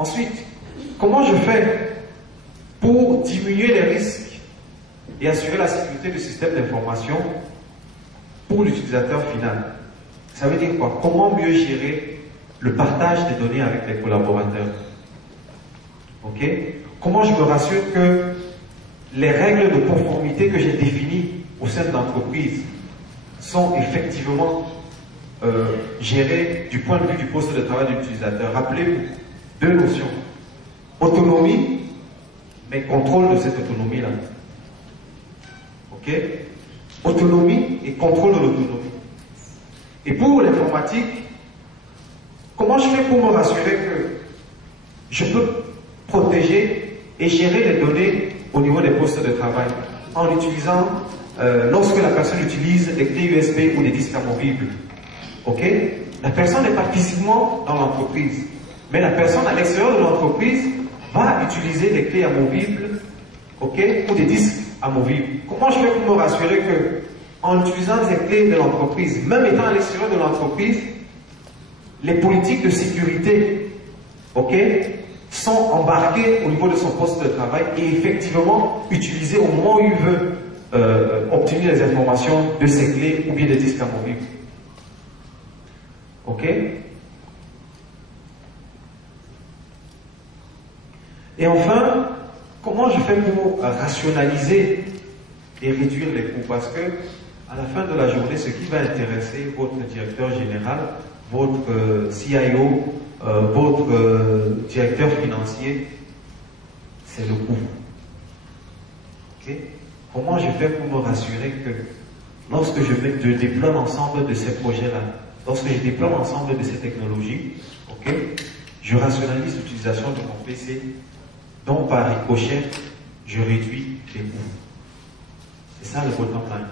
Ensuite, comment je fais pour diminuer les risques et assurer la sécurité du système d'information pour l'utilisateur final? Ça veut dire quoi? Comment mieux gérer le partage des données avec les collaborateurs? Ok? Comment je me rassure que les règles de conformité que j'ai définies au sein de l'entreprise sont effectivement gérées du point de vue du poste de travail de l'utilisateur? Rappelez-vous deux notions. Autonomie, mais contrôle de cette autonomie-là. Ok? Autonomie et contrôle de l'autonomie. Et pour l'informatique, comment je fais pour me rassurer que je peux protéger et gérer les données au niveau des postes de travail en utilisant, lorsque la personne utilise des clés USB ou des disques amovibles? Ok? La personne n'est pas physiquement dans l'entreprise, mais la personne à l'extérieur de l'entreprise va utiliser des clés amovibles, ok, ou des disques amovibles. Comment je fais pour me rassurer que, en utilisant ces clés de l'entreprise, même étant à l'extérieur de l'entreprise, les politiques de sécurité, ok, sont embarquées au niveau de son poste de travail et effectivement utilisées au moment où il veut obtenir les informations de ces clés ou bien des disques amovibles. Ok? Et enfin, comment je fais pour rationaliser et réduire les coûts? Parce que à la fin de la journée, ce qui va intéresser votre directeur général, votre CIO, votre directeur financier, c'est le coût. Okay? Comment je fais pour me rassurer que lorsque je déploie l'ensemble de ces projets-là, lorsque je déploie l'ensemble de ces technologies, okay, je rationalise l'utilisation de mon PC, donc par ricochet, je réduis les coûts. C'est ça le bottom line.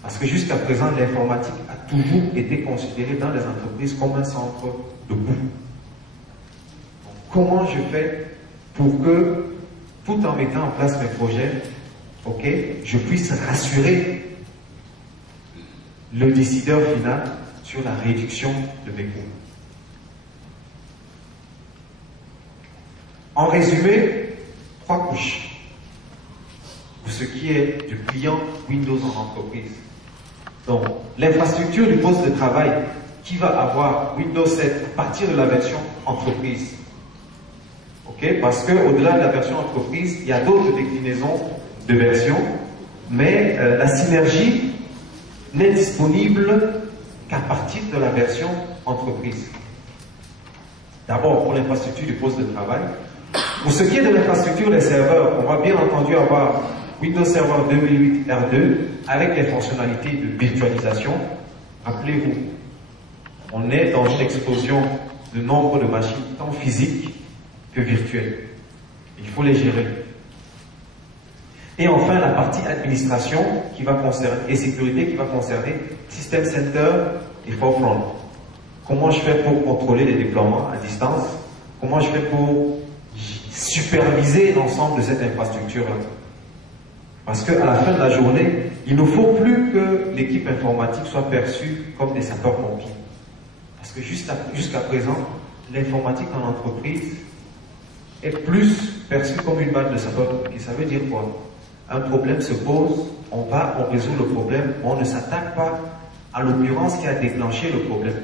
Parce que jusqu'à présent, l'informatique a toujours été considérée dans les entreprises comme un centre de coût. Comment je fais pour que, tout en mettant en place mes projets, ok, je puisse rassurer le décideur final sur la réduction de mes coûts? En résumé, 3 couches pour ce qui est du client Windows en entreprise. Donc, l'infrastructure du poste de travail qui va avoir Windows 7 à partir de la version entreprise. Ok? Parce qu'au-delà de la version entreprise, il y a d'autres déclinaisons de versions, mais la synergie n'est disponible qu'à partir de la version entreprise. D'abord, pour l'infrastructure du poste de travail. Pour ce qui est de l'infrastructure des serveurs, on va bien entendu avoir Windows Server 2008 R2 avec les fonctionnalités de virtualisation. Rappelez-vous, on est dans une explosion de nombre de machines, tant physiques que virtuelles. Il faut les gérer. Et enfin, la partie administration qui va concerner, et sécurité qui va concerner System Center et Forefront. Comment je fais pour contrôler les déploiements à distance? Comment je fais pour superviser l'ensemble de cette infrastructure-là? Parce qu'à la fin de la journée, il ne faut plus que l'équipe informatique soit perçue comme des sapeurs-pompiers. Parce que jusqu'à présent, l'informatique en entreprise est plus perçue comme une bande de sapeurs-pompiers. Ça veut dire quoi? Un problème se pose, on résout le problème, on ne s'attaque pas à l'occurrence qui a déclenché le problème.